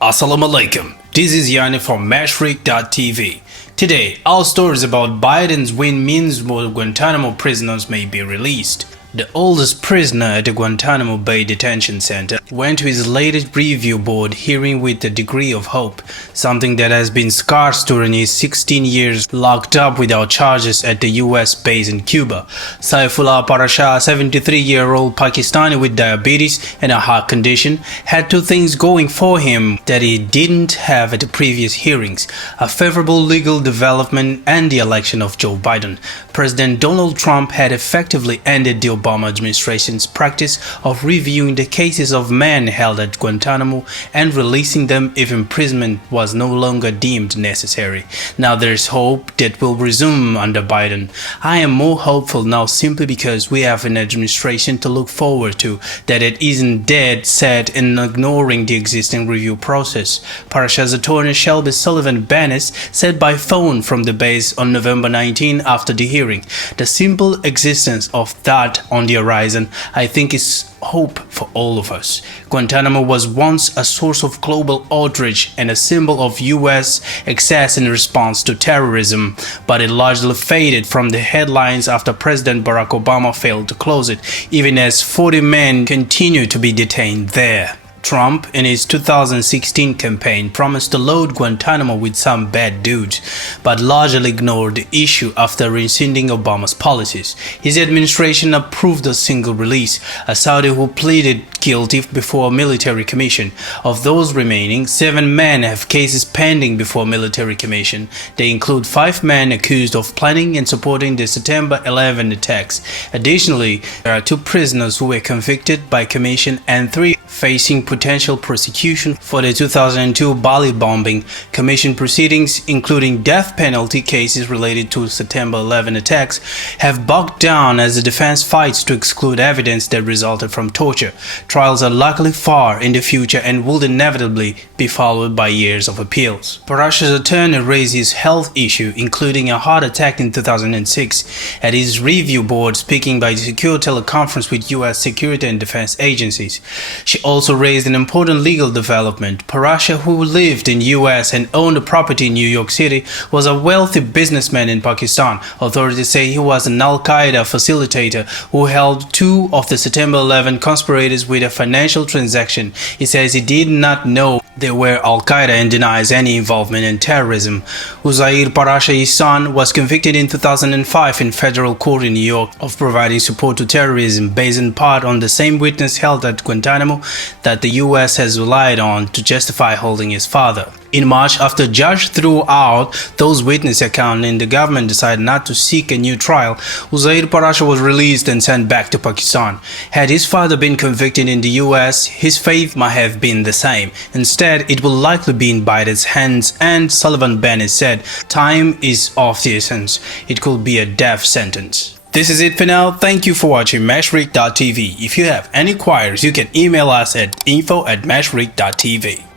Assalamu alaikum. This is Yani from Mashriq.Tv. Today, our story is about Biden's win means more Guantanamo prisoners may be released. The oldest prisoner at the Guantanamo Bay Detention Center went to his latest review board hearing with a degree of hope, something that has been scarce during his 16 years locked up without charges at the US base in Cuba. Saifullah Parasha, a 73-year-old Pakistani with diabetes and a heart condition, had two things going for him that he didn't have at the previous hearings: a favorable legal development and the election of Joe Biden. President Donald Trump had effectively ended the Obama administration's practice of reviewing the cases of men held at Guantanamo and releasing them if imprisonment was no longer deemed necessary. Now there's hope that will resume under Biden. I am more hopeful now simply because we have an administration to look forward to that it isn't dead set in ignoring the existing review process. Parasha's attorney Shelby Sullivan Bannis said by phone from the base on November 19 after the hearing, "The simple existence of that on the horizon, I think, is hope for all of us. Guantanamo was once a source of global outrage and a symbol of US excess in response to terrorism, but it largely faded from the headlines after President Barack Obama failed to close it, even as 40 men continue to be detained there." Trump, in his 2016 campaign, promised to load Guantanamo with some bad dudes, but largely ignored the issue after rescinding Obama's policies. His administration approved a single release, a Saudi who pleaded guilty before a military commission. Of those remaining, 7 men have cases pending before a military commission. They include 5 men accused of planning and supporting the September 11 attacks. Additionally, there are 2 prisoners who were convicted by commission and 3 facing potential prosecution for the 2002 Bali bombing. Commission proceedings, including death penalty cases related to September 11 attacks, have bogged down as the defense fights to exclude evidence that resulted from torture. Trials are likely far in the future and will inevitably be followed by years of appeals. Parasha's attorney raised his health issue, including a heart attack in 2006, at his review board, speaking by secure teleconference with US security and defense agencies. She also raised an important legal development. Parasha, who lived in US and owned a property in New York City, was a wealthy businessman in Pakistan. Authorities say he was an Al-Qaeda facilitator who held 2 of the September 11 conspirators with a financial transaction. He says he did not know they were Al-Qaeda and denies any involvement in terrorism. Uzair Parasha, his son, was convicted in 2005 in federal court in New York of providing support to terrorism based in part on the same witness held at Guantanamo that the US has relied on to justify holding his father. In March, after a judge threw out those witness accounts and the government decided not to seek a new trial, Uzair Parasha was released and sent back to Pakistan. Had his father been convicted in the US, his fate might have been the same. Instead, it will likely be in Biden's hands, and Sullivan Bennett said, "Time is of the essence. It could be a death sentence." This is it for now. Thank you for watching Mashriq.Tv. If you have any queries, you can email us at info@mashriq.tv.